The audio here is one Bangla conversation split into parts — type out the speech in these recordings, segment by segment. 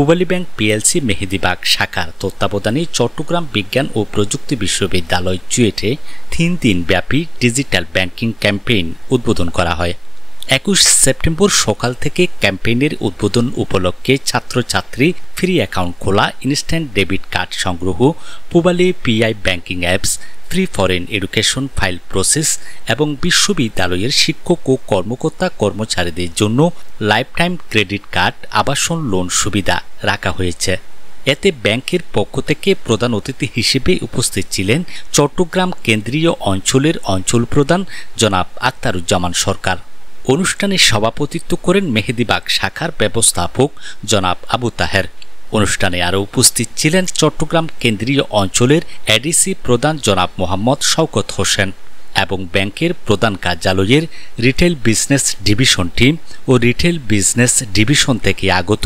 পূবালী ব্যাংক পিএলসি মেহেদীবাগ শাখার তত্ত্বাবধানে চট্টগ্রাম বিজ্ঞান ও প্রযুক্তি বিশ্ববিদ্যালয় চুয়েটে 3 দিন ব্যাপী ডিজিটাল ব্যাংকিং ক্যাম্পেইন উদ্বোধন করা হয়। 21 সেপ্টেম্বর সকাল থেকে ক্যাম্পেইনের উদ্বোধন উপলক্ষে ছাত্রছাত্রী ফ্রি অ্যাকাউন্ট খোলা, ইনস্ট্যান্ট ডেবিট কার্ড সংগ্রহ, Pubali PI banking apps, free foreign education file process এবং বিশ্ববিদ্যালয়ের শিক্ষক ও কর্মকর্তা কর্মচারীদের জন্য লাইফ টাইম ক্রেডিট কার্ড, আবাসন লোন সুবিধা রাখা হয়েছে। এতে ব্যাংকের পক্ষ থেকে প্রধান অতিথি হিসেবে উপস্থিত ছিলেন চট্টগ্রাম কেন্দ্রীয় অঞ্চলের অঞ্চল প্রধান জনাব আখতারুজ্জামান সরকার। অনুষ্ঠানে সভাপতিত্ব করেন মেহেদীবাগ শাখার ব্যবস্থাপক জনাব আবু তাহের। অনুষ্ঠানে আরও উপস্থিত ছিলেন চট্টগ্রাম কেন্দ্রীয় অঞ্চলের এডিসি প্রধান জনাব মোহাম্মদ শওকত হোসেন এবং ব্যাংকের প্রধান কার্যালয়ের রিটেল বিজনেস ডিভিশন টিম ও রিটেল বিজনেস ডিভিশন থেকে আগত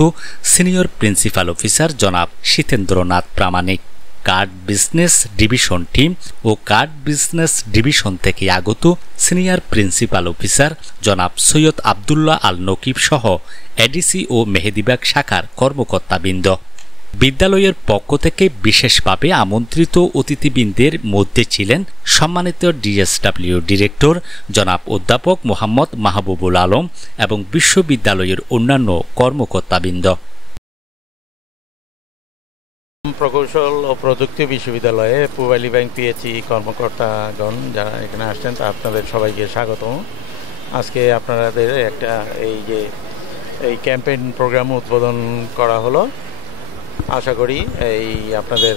সিনিয়র প্রিন্সিপাল অফিসার জনাব শীতেন্দ্রনাথ প্রামাণিক, কার্ড বিজনেস ডিভিশন টিম ও কার্ড বিজনেস ডিভিশন থেকে আগত সিনিয়র প্রিন্সিপাল অফিসার জনাব সৈয়দ আবদুল্লাহ আল নকিব সহ এডিসি ও মেহেদীবাগ শাখার কর্মকর্তাবৃন্দ। বিদ্যালয়ের পক্ষ থেকে বিশেষভাবে আমন্ত্রিত অতিথিবৃন্দের মধ্যে ছিলেন সম্মানিত ডিএসডব্লিউ ডিরেক্টর জনাব অধ্যাপক মোহাম্মদ মাহবুবুল আলম এবং বিশ্ববিদ্যালয়ের অন্যান্য কর্মকর্তাবৃন্দ। প্রকৌশল ও প্রযুক্তি বিশ্ববিদ্যালয়ে পূবালী ব্যাংক পিএইচই কর্মকর্তাগণ যারা এখানে আসছেন তা আপনাদের সবাইকে স্বাগতম। আজকে আপনাদের একটা এই ক্যাম্পেইন প্রোগ্রাম উদ্বোধন করা হলো। আশা করি আপনাদের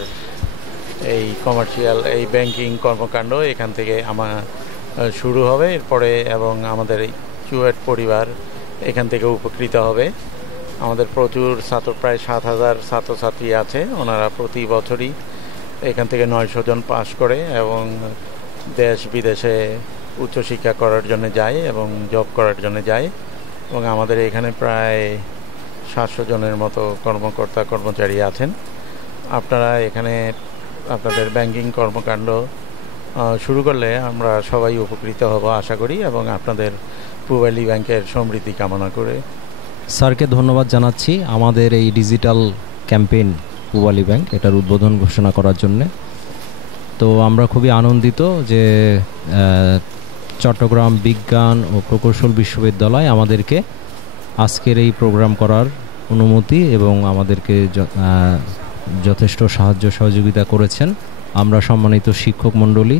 এই কমার্শিয়াল এই ব্যাংকিং কর্মকাণ্ড এখান থেকে শুরু হবে এরপরে এবং আমাদের এই চুয়েট পরিবার এখান থেকে উপকৃত হবে। আমাদের প্রচুর প্রায় 7,000 ছাত্রছাত্রী আছে। ওনারা প্রতি বছরই এখান থেকে 900 জন পাস করে এবং দেশ বিদেশে উচ্চশিক্ষা করার জন্য যায় এবং জব করার জন্য যায় এবং আমাদের এখানে প্রায় 700 জনের মতো কর্মচারী আছেন। আপনারা এখানে আপনাদের ব্যাংকিং কর্মকাণ্ড শুরু করলে আমরা সবাই উপকৃত হব আশা করি এবং আপনাদের পূবালী ব্যাংকের সমৃদ্ধি কামনা করে স্যারকে ধন্যবাদ জানাচ্ছি আমাদের এই ডিজিটাল ক্যাম্পেইন পূবালী ব্যাংক এটার উদ্বোধন ঘোষণা করার জন্য। তো আমরা খুবই আনন্দিত যে চট্টগ্রাম বিজ্ঞান ও প্রকৌশল বিশ্ববিদ্যালয় আমাদেরকে আজকের এই প্রোগ্রাম করার অনুমতি এবং আমাদেরকে যথেষ্ট সাহায্য সহযোগিতা করেছেন। আমরা সম্মানিত শিক্ষক মণ্ডলী,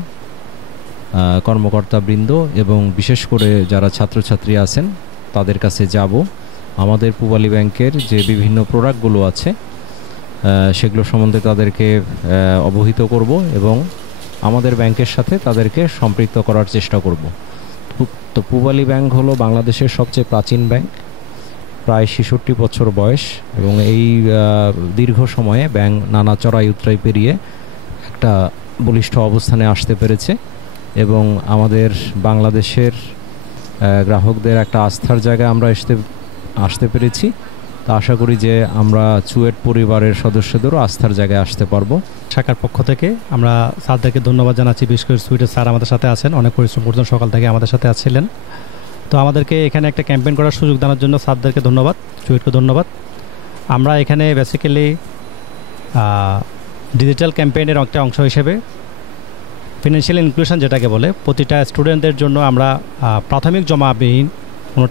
কর্মকর্তাবৃন্দ এবং বিশেষ করে যারা ছাত্রছাত্রী আছেন তাদের কাছে যাব। আমাদের পূবালী ব্যাংকের যে বিভিন্ন প্রোডাক্টগুলো আছে সেগুলো সম্বন্ধে তাদেরকে অবহিত করব এবং আমাদের ব্যাংকের সাথে তাদেরকে সম্পৃক্ত করার চেষ্টা করব। তো পূবালী ব্যাংক হলো বাংলাদেশের সবচেয়ে প্রাচীন ব্যাংক, প্রায় 66 বছর বয়স এবং এই দীর্ঘ সময়ে ব্যাংক নানা চড়াই উতরাই পেরিয়ে একটা বলিষ্ঠ অবস্থানে আসতে পেরেছে এবং আমাদের বাংলাদেশের গ্রাহকদের একটা আস্থার জায়গায় আমরা আসতে পেরেছি। তা আশা করি যে আমরা চুয়েট পরিবারের সদস্যদেরও আস্থার জায়গায় আসতে পারবো। শাখার পক্ষ থেকে আমরা স্যারদেরকে ধন্যবাদ জানাচ্ছি। বিশেষ করে চুয়েটের স্যার আমাদের সাথে আছেন, অনেক পরিশ্রম করছেন, সকাল থেকে আমাদের সাথে ছিলেন। তো আমাদেরকে এখানে একটা ক্যাম্পেইন করার সুযোগ দেওয়ার জন্য স্যারদেরকে ধন্যবাদ, চুয়েটকে ধন্যবাদ। আমরা এখানে বেসিক্যালি ডিজিটাল ক্যাম্পেইনের একটা অংশ হিসেবে ফিনান্সিয়াল ইনক্লুশন যেটাকে বলে, প্রতিটা স্টুডেন্টদের জন্য আমরা প্রাথমিক জমাবিহীন কোনো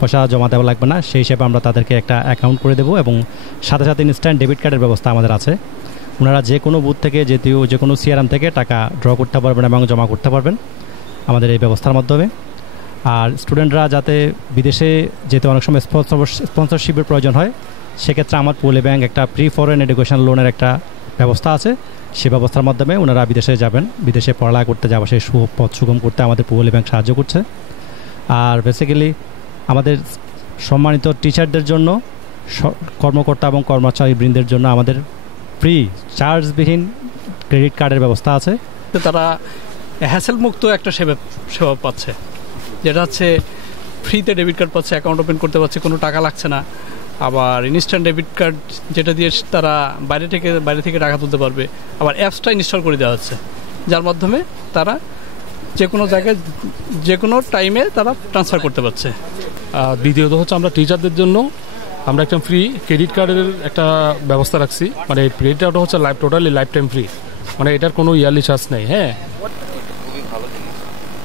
পয়সা জমা দেওয়া লাগবে না, সেই হিসেবে আমরা তাদেরকে একটা অ্যাকাউন্ট করে দেবো এবং সাথে সাথে ইনস্ট্যান্ট ডেবিট কার্ডের ব্যবস্থা আমাদের আছে। ওনারা যে কোনো বুথ থেকে যে কোনো সিআরএম থেকে টাকা ড্র করতে পারবেন এবং জমা করতে পারবেন আমাদের এই ব্যবস্থার মাধ্যমে। আর স্টুডেন্টরা যাতে বিদেশে যেতে অনেক সময় স্পন্সরশিপের প্রয়োজন হয়, সেক্ষেত্রে আমার পূবালী ব্যাংক একটা ফ্রি ফরেন এডুকেশন লোনের একটা ব্যবস্থা আছে। সে ব্যবস্থার মাধ্যমে ওনারা বিদেশে যাবেন, বিদেশে পড়ালেখা করতে যাওয়া সেই পথ সুগম করতে আমাদের পূবালী ব্যাংক সাহায্য করছে। আর বেসিক্যালি আমাদের সম্মানিত টিচারদের জন্য, কর্মকর্তা এবং কর্মচারীবৃন্দের জন্য আমাদের ফ্রি চার্জবিহীন ক্রেডিট কার্ডের ব্যবস্থা আছে। তারা হ্যাসেল মুক্ত একটা সেবা পাচ্ছে, যেটা হচ্ছে ফ্রিতে ডেবিট কার্ড পাচ্ছে, অ্যাকাউন্ট ওপেন করতে পারছে, কোনো টাকা লাগছে না। আবার ইনস্ট্যান্ট ডেবিট কার্ড যেটা দিয়ে তারা বাইরে থেকে টাকা তুলতে পারবে। আবার অ্যাপসটা ইনস্টল করে দেওয়া হচ্ছে, যার মাধ্যমে তারা যে কোনো জায়গায় যে কোনো টাইমে তারা ট্রান্সফার করতে পারছে। দ্বিতীয়ত হচ্ছে আমরা টিচারদের জন্য আমরা একটা ফ্রি ক্রেডিট কার্ডের একটা ব্যবস্থা রাখছি, মানে ক্রেডিট কার্ডটা হচ্ছে টোটালি লাইফ টাইম ফ্রি, মানে এটার কোনো ইয়ারলি চার্জ নেই। হ্যাঁ, খুবই ভালো জিনিস।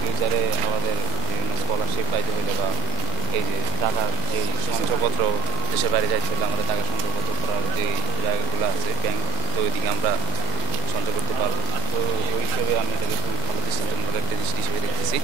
ফিউচারে আমাদের বিভিন্ন স্কলারশিপ পাইতে হইলে বা এই যে টাকার যে সঞ্চয়পত্র, দেশের বাইরে যাইতে হলে আমাদের টাকা সঞ্চয়পত্র করার যে জায়গাগুলো আছে ব্যাংক, তো ওইদিকে আমরা সঞ্চয় করতে পারবো। তো ওই হিসেবে আমি এটাকে খুব ভালো দৃষ্টান্তমূলক একটা জিনিস হিসেবে দেখতেছি।